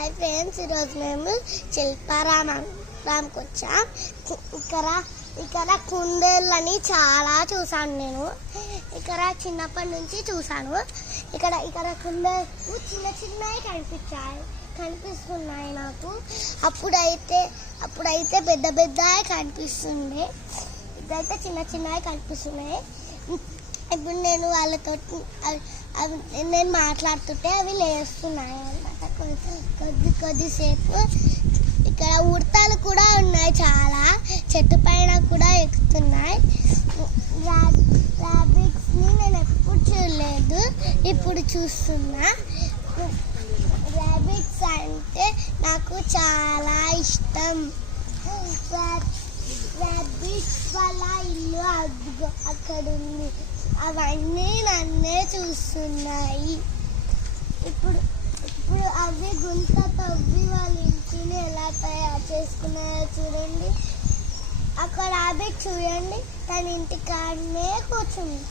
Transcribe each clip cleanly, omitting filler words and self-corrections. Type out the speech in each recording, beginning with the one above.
Hi friends, ఈరోజు మేము శిల్పారామంకి వచ్చాం. ఇక్కడ కుందేళ్ళని చాలా చూసాను నేను. ఇక్కడ చిన్నప్పటి నుంచి చూసాను. ఇక్కడ కుందేళ్ళు చిన్న చిన్నవి కనిపిస్తున్నాయి నాకు. అప్పుడైతే పెద్ద పెద్దవి కనిపిస్తుండే, ఇదైతే చిన్న చిన్నవి కనిపిస్తున్నాయి. ఇప్పుడు నేను వాళ్ళతో నేను మాట్లాడుతుంటే అవి లేస్తున్నాయి అన్నమాట. కొద్దిసేపు ఇక్కడ ఉడతలు కూడా ఉన్నాయి, చాలా చెట్టు పైన కూడా ఎక్కుతున్నాయి. ర్యాబిట్స్ని నేను ఎప్పుడు చూడలేదు, ఇప్పుడు చూస్తున్నా. ర్యాబిట్స్ అంటే నాకు చాలా ఇష్టం. ర్యాబిట్స్ వాళ్ళ ఇల్లు అక్కడ ఉంది, అవన్నీ నన్నే చూస్తున్నాయి. ఇప్పుడు అవి గుంత తవ్వి వాళ్ళ ఇంటిని ఎలా తయారు చేసుకున్నాయో చూడండి. అక్కడ ర్యాబిట్ చూడండి, తన ఇంటికాడనే కూర్చుంది.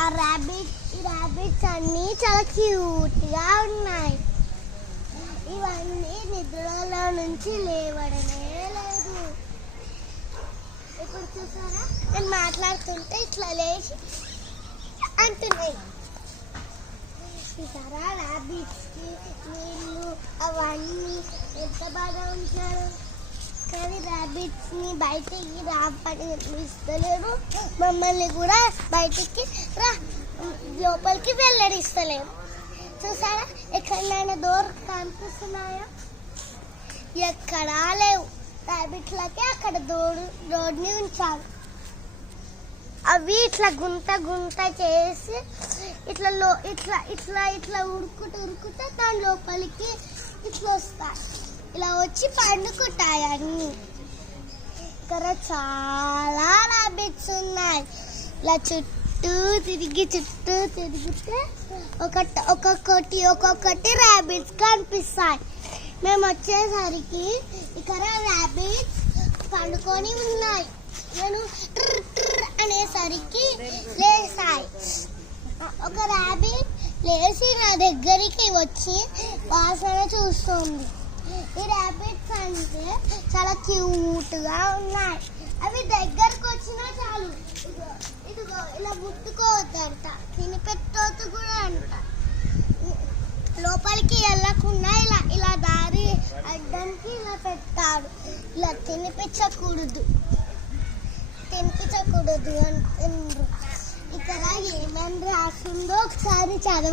ఆ ర్యాబిట్స్ అన్నీ చాలా క్యూట్గా ఉన్నాయి. ఇవన్నీ నిద్రలో నుంచి లేవడమే లేదు. ఇప్పుడు చూసారా, నేను మాట్లాడుతుంటే ఇట్లా లేచి అంటున్నాయి. చూసారా, ర్యాబిట్స్కి నీళ్ళు అవన్నీ ఎంత బాగా ఉంచారు. కానీ ర్యాబిట్స్ని బయటికి రాపని ఇస్తలేరు, మమ్మల్ని కూడా బయటికి లోపలికి వెళ్ళడిస్తలేరు. చూసారా, ఎక్కడైనా డోర్ కనిపిస్తున్నాయా? ఎక్కడా లేవు. ర్యాబిట్లకి అక్కడ రోడ్ని ఉంచారు. అవి ఇట్లా గుంత చేసి ఇట్లా ఉరుకుతే దాని లోపలికి ఇట్లా వస్తాయి. ఇలా వచ్చి పండుకుంటాయి అన్నీ. ఇక్కడ చాలా ర్యాబిట్స్ ఉన్నాయి. ఇలా చుట్టూ తిరిగితే ఒక్కొక్కటి ర్యాబిట్స్ కనిపిస్తాయి. మేము వచ్చేసరికి ఇక్కడ ర్యాబిట్స్ పండుకొని ఉన్నాయి. నేను అనేసరికి లేస్తాయి. ఒక ర్యాబిట్ లేచి నా దగ్గరికి వచ్చి వాసన చూస్తుంది. ఈ ర్యాబిట్స్ అంటే చాలా క్యూట్గా ఉన్నాయి. అవి దగ్గరకు వచ్చినా చాలు ఇదిగో ఇలా ముట్టుకోవద్దంట, తినిపెట్టవద్దు కూడా అంట. లోపలికి వెళ్ళకుండా ఇలా దారి అడ్డానికి ఇలా పెట్టాడు. ఇలా తినిపించకూడదు అంటారు. ఇక్కడ ఏమని రాసిందో ఒకసారి చదవ.